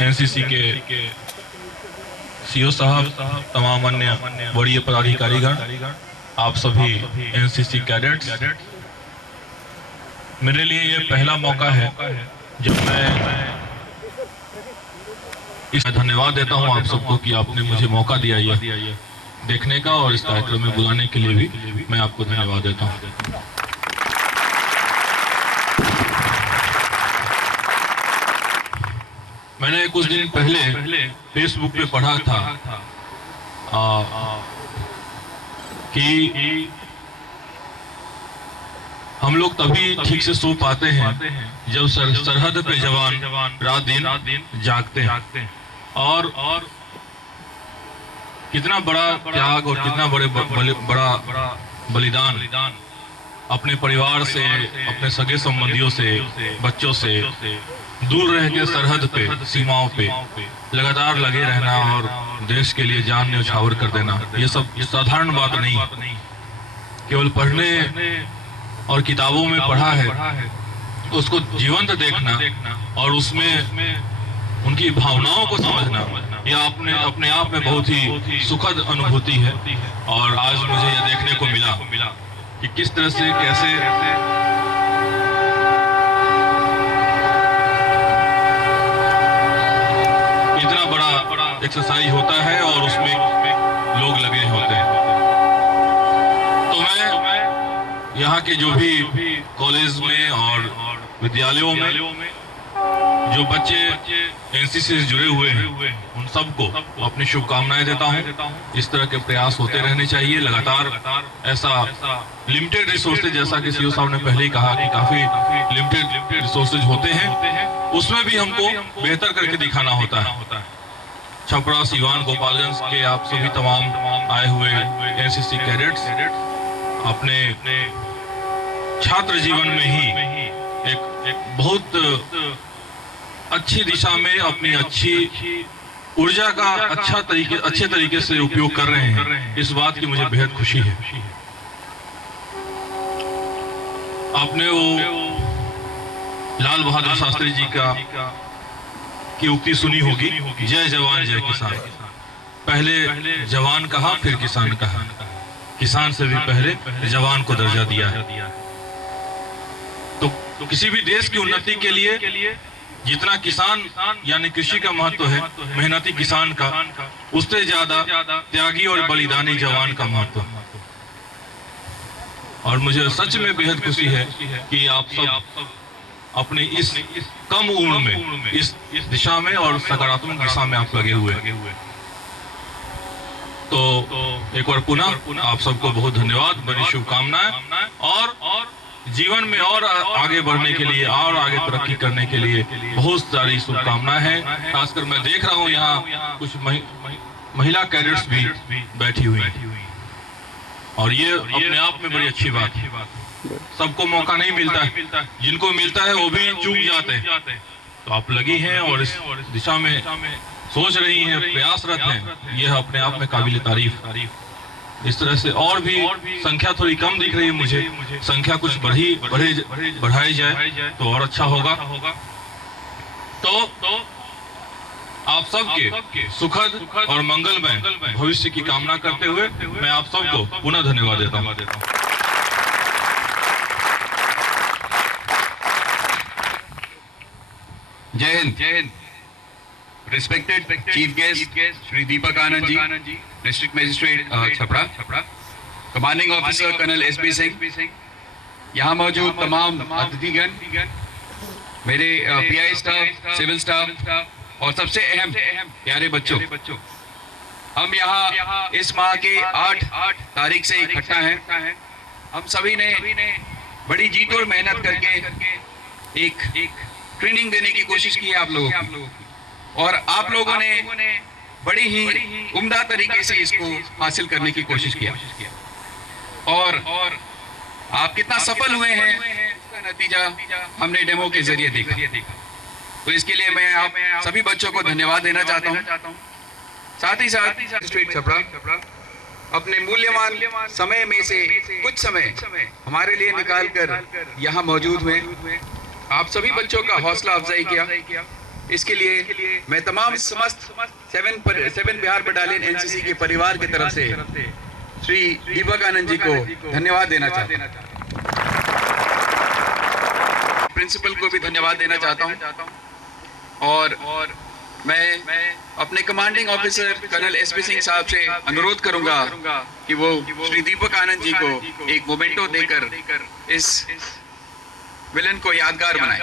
NCC के CO साहब, तमाम अन्य वरीय पदाधिकारीगण, आप सभी एनसीसी कैडेट्स, मेरे लिए ये पहला मौका है जब मैं इस धन्यवाद देता हूं आप सबको कि आपने मुझे मौका दिया ये देखने का, और इस कार्यक्रम में बुलाने के लिए भी मैं आपको धन्यवाद देता हूं। मैंने कुछ दिन पहले फेसबुक पे पढ़ा था कि हम लोग तभी ठीक से सो पाते हैं जब सरहद पे जवान रात दिन जागते हैं, और कितना बड़ा त्याग और कितना बड़ा बलिदान अपने परिवार से, अपने सगे संबंधियों से, बच्चों से दूर रह के सरहद पे, सीमाओं पे लगातार लगे रहना और देश के लिए जान न्यौछावर कर देना, ये सब साधारण बात नहीं। केवल पढ़ने और किताबों में पढ़ा है, उसको जीवंत देखना और उसमें उनकी भावनाओं को समझना, यह अपने आप में बहुत ही सुखद अनुभूति है। और आज मुझे यह देखने को मिला कि किस तरह से कैसे इतना बड़ा एक्सरसाइज होता है और उसमें लोग लगे होते हैं। तो मैं यहाँ के जो भी कॉलेज में और विद्यालयों में जो बच्चे एनसीसी से जुड़े हुए हैं, उन सबको अपनी शुभकामनाएं देता हूं। इस तरह के प्रयास होते रहने चाहिए लगातार। ऐसा लिमिटेड रिसोर्सेज, जैसा कि सीओ साहब ने पहले ही कहा कि काफी लिमिटेड रिसोर्सेज होते हैं, उसमें भी हमको बेहतर करके दिखाना होता है। छपरा, सीवान, गोपालगंज के आप सभी तमाम आए हुए एनसीसी कैडेट्स अपने छात्र जीवन में ही एक बहुत अच्छी दिशा में अपनी अच्छी ऊर्जा का अच्छे तरीके से उपयोग कर रहे हैं। इस बात की मुझे बेहद खुशी है। आपने वो लाल बहादुर शास्त्री जी की उक्ति सुनी होगी, जय जवान जय किसान। पहले जवान कहा, फिर किसान कहा, किसान से भी पहले जवान को दर्जा दिया है। तो किसी भी देश की उन्नति के लिए जितना किसान यानी कृषि का महत्व है, मेहनती किसान का, उससे ज्यादा त्यागी और बलिदानी जवान का महत्व। और मुझे सच में बेहद खुशी है कि आप सब अपनी इस कम उम्र में इस दिशा में और सकारात्मक दिशा में आप लगे हुए। तो एक बार पुनः आप सबको बहुत धन्यवाद, बड़ी शुभकामनाएं, और जीवन में और आगे बढ़ने के लिए और आगे तरक्की करने के लिए बहुत सारी शुभकामनाएं हैं। खासकर मैं देख रहा हूं यहाँ कुछ महिला कैडेट्स भी बैठी हुई हैं, और ये अपने आप में बड़ी अच्छी बात है। सबको मौका नहीं मिलता है, जिनको मिलता है वो भी चूक जाते हैं। तो आप लगी हैं और इस दिशा में सोच रही हैं, प्रयासरत हैं, यह अपने आप में काबिल तारीफ। इस तरह से और भी संख्या थोड़ी कम दिख रही है मुझे, संख्या कुछ बढ़ाई जाए तो और अच्छा होगा। तो आप सबके सुखद और मंगलमय भविष्य की कामना करते हुए मैं आप सबको पुनः धन्यवाद देता हूँ। जय हिंद। जय Hind. Respected Chief Guest Shri Deepak Anand ji, District Magistrate Chhapra, Commanding Officer Colonel S.B. Singh, यहाँ मौजूद तमाम अतिथिगण, मेरे पीआई स्टाफ, सिविल स्टाफ और सबसे अहम प्यारे बच्चों, हम यहाँ इस माह के 8 तारीख से इकट्ठा हैं। हम सभी ने बड़ी जीत और मेहनत करके एक ट्रेनिंग देने की कोशिश की है आप लोगों को, और आप लोगों ने बड़ी ही उम्दा तरीके से इसको हासिल करने की कोशिश किया, और आप कितना सफल हुए हैं इसका नतीजा हमने डेमो के जरिए देखा। तो इसके लिए मैं आप सभी बच्चों को धन्यवाद देना चाहता हूं। साथ ही साथ स्टेट छपरा अपने मूल्यवान समय में से कुछ समय हमारे लिए निकाल कर यहाँ मौजूद हुए। आप सभी बच्चों का हौसला अफजाई किया। इसके लिए मैं तमाम समस्त 7 बिहार बटालियन एनसीसी के परिवार की तरफ से श्री दीपक आनंद जी को धन्यवाद देना चाहता हूँ। प्रिंसिपल को भी धन्यवाद देना चाहता हूँ और मैं अपने commanding officer colonel SP Singh साहब से अनुरोध करूंगा कि वो श्री दीपक आनंद जी को एक मोमेंटो देकर इस विलन को यादगार बनाए।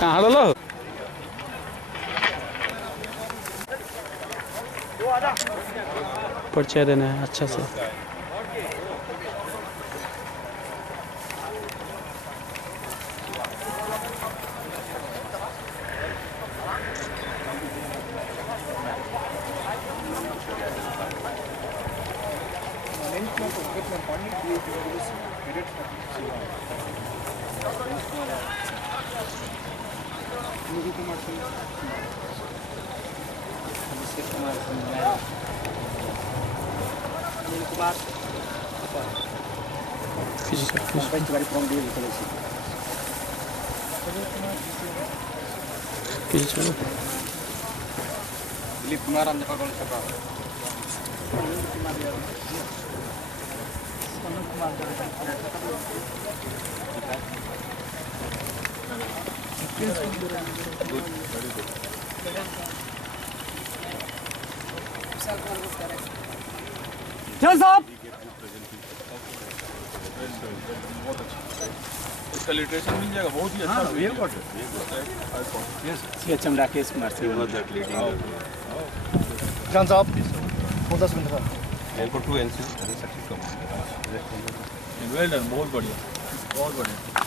कहाँ हड़लो परिचय देना है अच्छा से। दिलीप कुमार साहब इसका लिटरेचर मिल जाएगा, बहुत ही अच्छा। CHM राकेश कुमार जान साहब 10 मिनट का airport to NC well done, बहुत बढ़िया, बहुत बढ़िया।